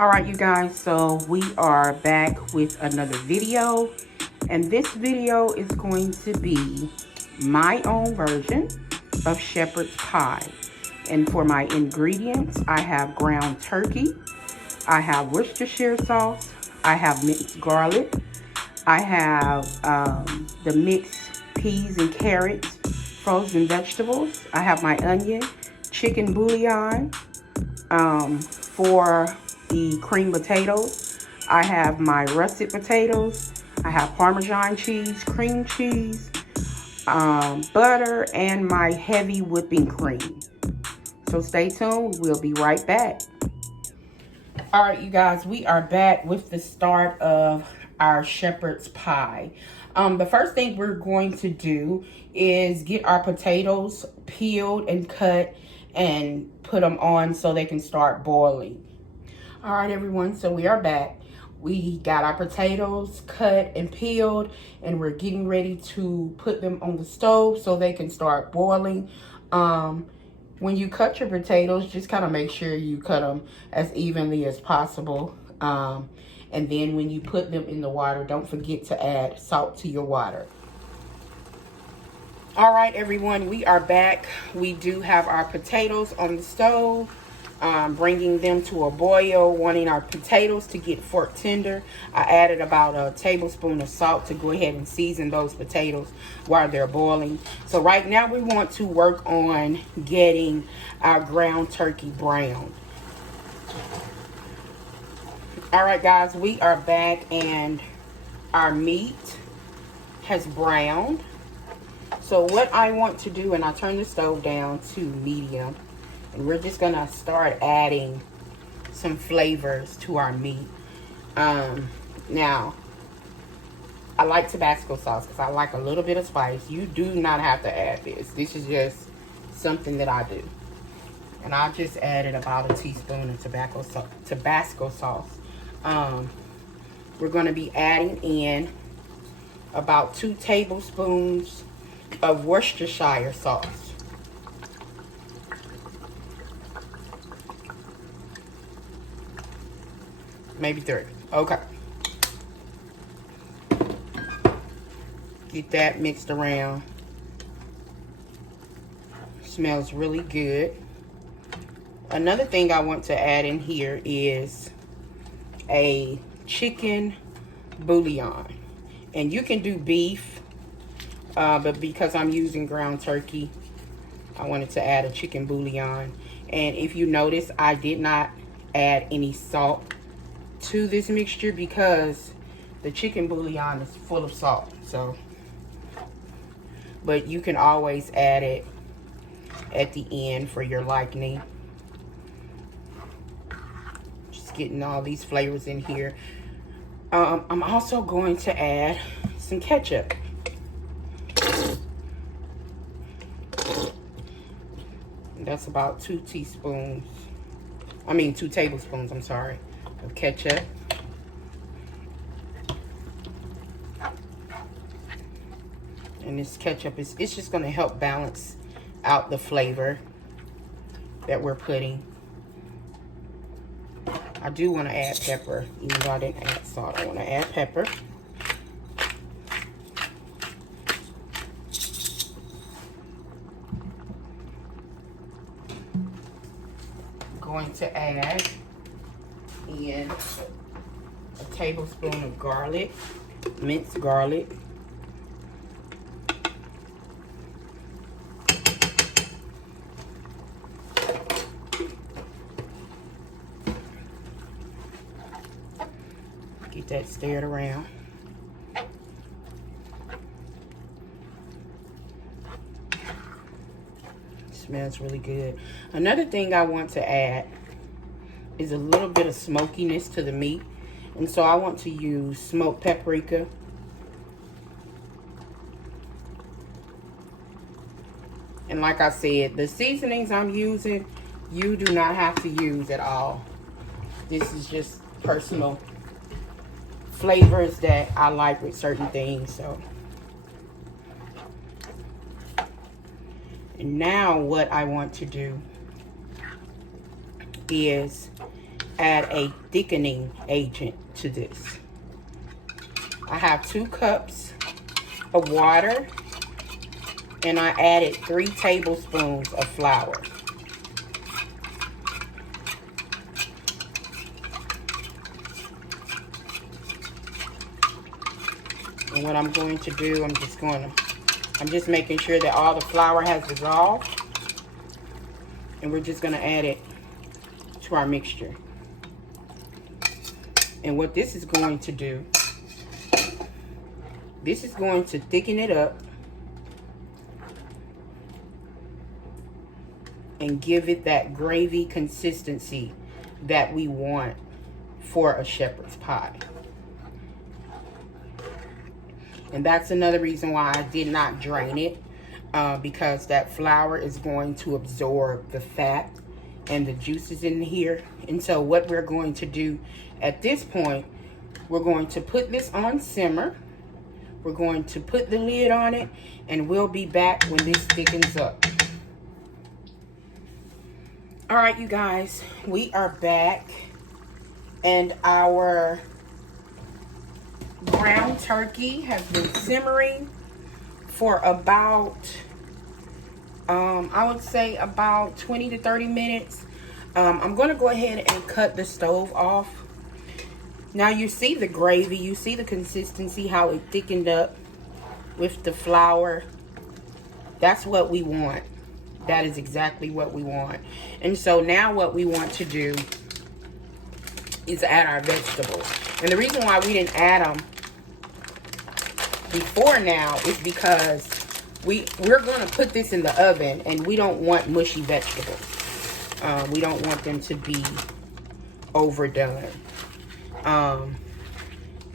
All right, you guys, so we are back with another video, and this video is going to be my own version of shepherd's pie. And for my ingredients, I have ground turkey, I have Worcestershire sauce, I have minced garlic, I have the mixed peas and carrots, frozen vegetables, I have my onion, chicken bouillon. For the cream potatoes, I have my russet potatoes, I have Parmesan cheese, cream cheese, butter, and my heavy whipping cream. So stay tuned, we'll be right back. All right, you guys, we are back with the start of our shepherd's pie. The first thing we're going to do is get our potatoes peeled and cut and put them on so they can start boiling. All right, everyone, so we are back. We got our potatoes cut and peeled, and we're getting ready to put them on the stove so they can start boiling. When you cut your potatoes, just kind of make sure you cut them as evenly as possible. And then when you put them in the water, don't forget to add salt to your water. All right, everyone, we are back. We do have our potatoes on the stove. Bringing them to a boil, wanting our potatoes to get fork tender. I added about a tablespoon of salt to go ahead and season those potatoes while they're boiling. So right now we want to work on getting our ground turkey browned. All right, guys, we are back and our meat has browned. So what I want to do, and I turn the stove down to medium, and we're just gonna start adding some flavors to our meat. Now, I like Tabasco sauce because I like a little bit of spice. You do not have to add this. This is just something that I do. And I just added about a teaspoon of Tabasco sauce. We're gonna be adding in about 2 tablespoons of Worcestershire sauce. Maybe 3. Okay. Get that mixed around. Smells really good. Another thing I want to add in here is a chicken bouillon. And you can do beef, but because I'm using ground turkey, I wanted to add a chicken bouillon. And if you notice, I did not add any salt to this mixture because the chicken bouillon is full of salt. So, but you can always add it at the end for your liking. Just getting all these flavors in here. I'm also going to add some ketchup. That's about 2 tablespoons, I'm sorry, of ketchup. And this ketchup it's just going to help balance out the flavor that we're putting. I do want to add pepper, even though I didn't add salt. I want to add pepper. I'm going to add in a tablespoon of garlic, minced garlic. Get that stirred around. Smells really good. Another thing I want to add is a little bit of smokiness to the meat. And so I want to use smoked paprika. And like I said, the seasonings I'm using, you do not have to use at all. This is just personal flavors that I like with certain things. So, and now what I want to do is add a thickening agent to this. I have 2 cups of water, and I added 3 tablespoons of flour. And what I'm going to do, I'm just making sure that all the flour has dissolved. And we're just going to add it to our mixture. And what this is going to do, this is going to thicken it up and give it that gravy consistency that we want for a shepherd's pie. And that's another reason why I did not drain it, because that flour is going to absorb the fat and the juices in here. And so what we're going to do at this point, we're going to put this on simmer. We're going to put the lid on it, and we'll be back when this thickens up. All right, you guys, we are back, and our ground turkey has been simmering for about, I would say about 20 to 30 minutes. I'm going to go ahead and cut the stove off. Now you see the gravy, you see the consistency, how it thickened up with the flour. That's what we want. That is exactly what we want. And so now what we want to do is add our vegetables. And the reason why we didn't add them before now is because we're going to put this in the oven, and we don't want mushy vegetables. We don't want them to be overdone.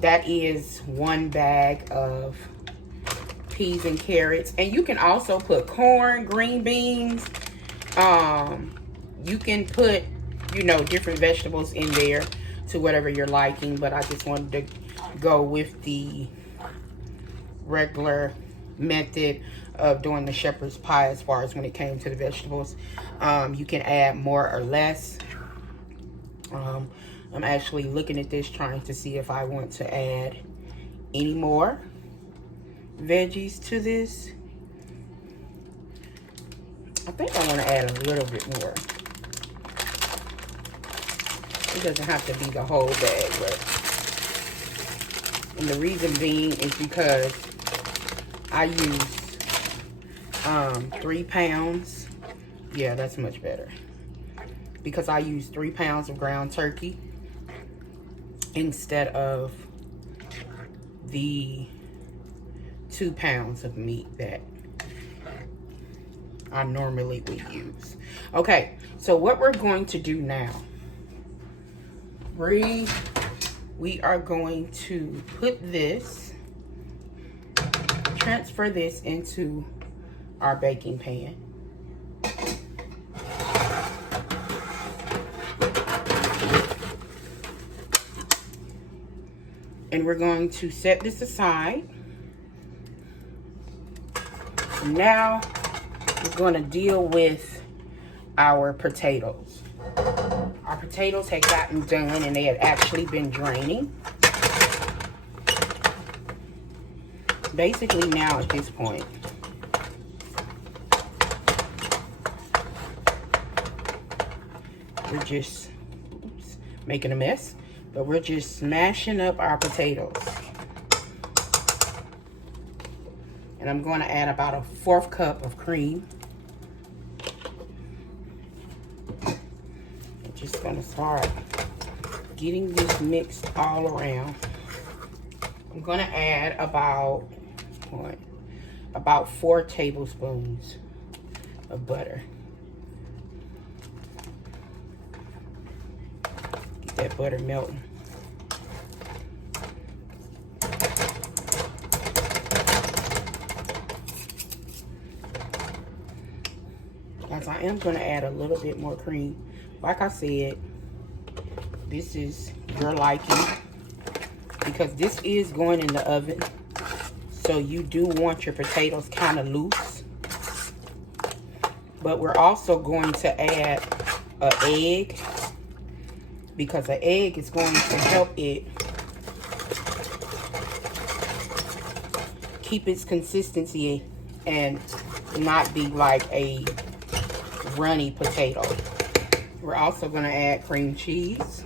That is 1 bag of peas and carrots. And you can also put corn, green beans. You can put, you know, different vegetables in there to whatever you're liking. But I just wanted to go with the regular method of doing the shepherd's pie as far as when it came to the vegetables. You can add more or less. I'm actually looking at this, trying to see if I want to add any more veggies to this. I think I want to add a little bit more. It doesn't have to be the whole bag, but, and the reason being is because I use 3 pounds. Yeah, that's much better. Because I use 3 pounds of ground turkey instead of the 2 pounds of meat that I normally would use. Okay, so what we're going to do now, we are going to put this, transfer this into our baking pan. And we're going to set this aside. Now we're going to deal with our potatoes. Our potatoes had gotten done, and they had actually been draining. Basically now at this point, we're just making a mess. But we're just smashing up our potatoes. And I'm going to add about a 1/4 cup of cream. I'm just going to start getting this mixed all around. I'm going to add about 4 tablespoons of butter. That butter melting. As I am going to add a little bit more cream. Like I said, this is your liking, because this is going in the oven, so you do want your potatoes kind of loose. But we're also going to add an egg. because the egg is going to help it keep its consistency and not be like a runny potato. We're also going to add cream cheese.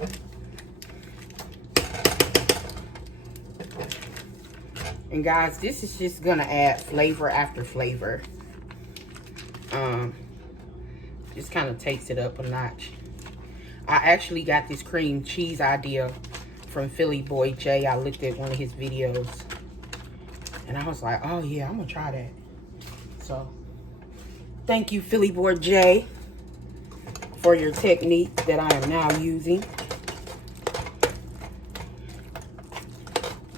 And guys, this is just going to add flavor after flavor. Just kind of takes it up a notch. I actually got this cream cheese idea from Philly Boy Jay. I looked at one of his videos and I was like, oh yeah, I'm gonna try that. So thank you, Philly Boy Jay, for your technique that I am now using.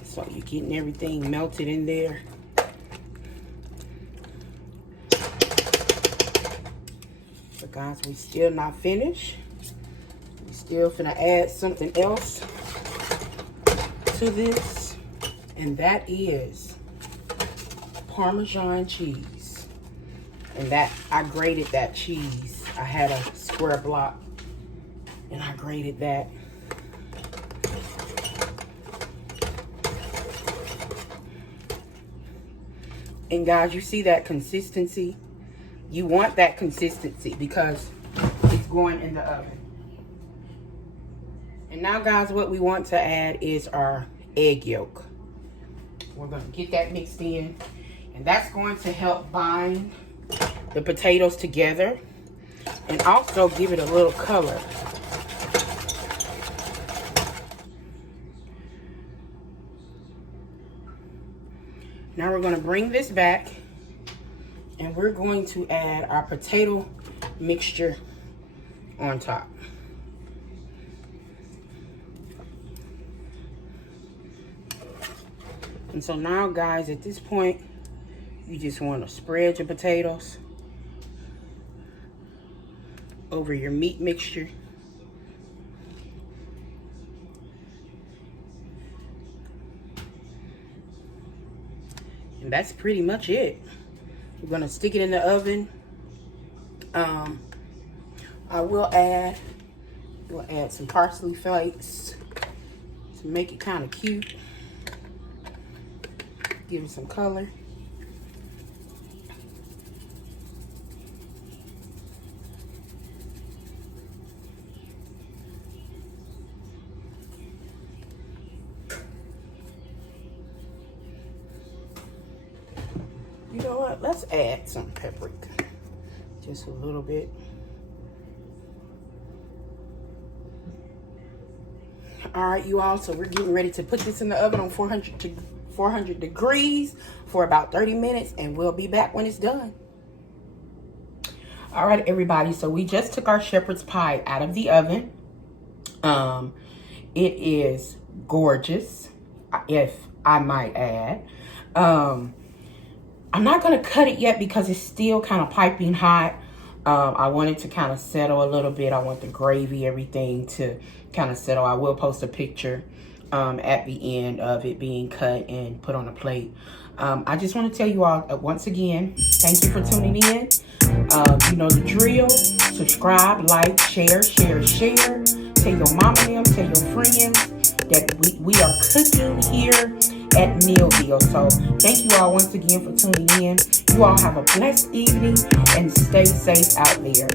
So you're getting everything melted in there. But guys, we still not finished. We still finna add something else to this, and that is Parmesan cheese. And that, I grated that cheese. I had a square block and I grated that. And guys, you see that consistency? You want that consistency because it's going in the oven. And now guys, what we want to add is our egg yolk. We're going to get that mixed in, and that's going to help bind the potatoes together and also give it a little color. Now we're going to bring this back and we're going to add our potato mixture on top. And so now guys, at this point, you just want to spread your potatoes over your meat mixture. And that's pretty much it. We're going to stick it in the oven. We'll add some parsley flakes to make it kind of cute. Give it some color. You know what? Let's add some paprika. Just a little bit. All right, you all. So we're getting ready to put this in the oven on 400 degrees for about 30 minutes, and we'll be back when it's done. All right, everybody. So we just took our shepherd's pie out of the oven. It is gorgeous, if I might add. I'm not going to cut it yet because it's still kind of piping hot. I want it to kind of settle a little bit. I want the gravy, everything to kind of settle. I will post a picture at the end of it being cut and put on a plate. I just want to tell you all once again, thank you for tuning in. You know the drill. Subscribe, like, share. Tell your mama and them, tell your friends that we are cooking here at NEALVILLE. So thank you all once again for tuning in. You all have a blessed evening and stay safe out there.